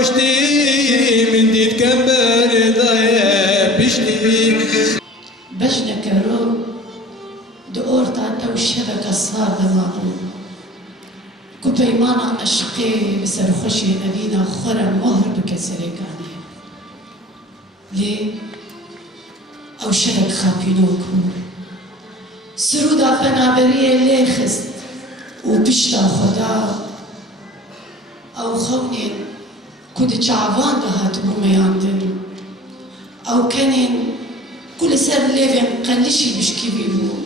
ڕۆشتی من دیدکەم بەردایە پشتی بەژنەکەرۆ دۆرتان ئەو شەوەکە سار دەمابوو کو پەیمانە عەشقێ بەسەر خۆشی ئەبینە خۆرە مۆهر بکە سەرێکانێ لێ ئەو شەوەک خاپینۆک بوو سرودا پەنابەریە لێ خست و پشتا خۆدا ئەو خەونێن کو دچاوان دەهات بوو مەیاندن ئەو کەنێن کو لەسەر لێوێن قەلیشی بشکیوی بوو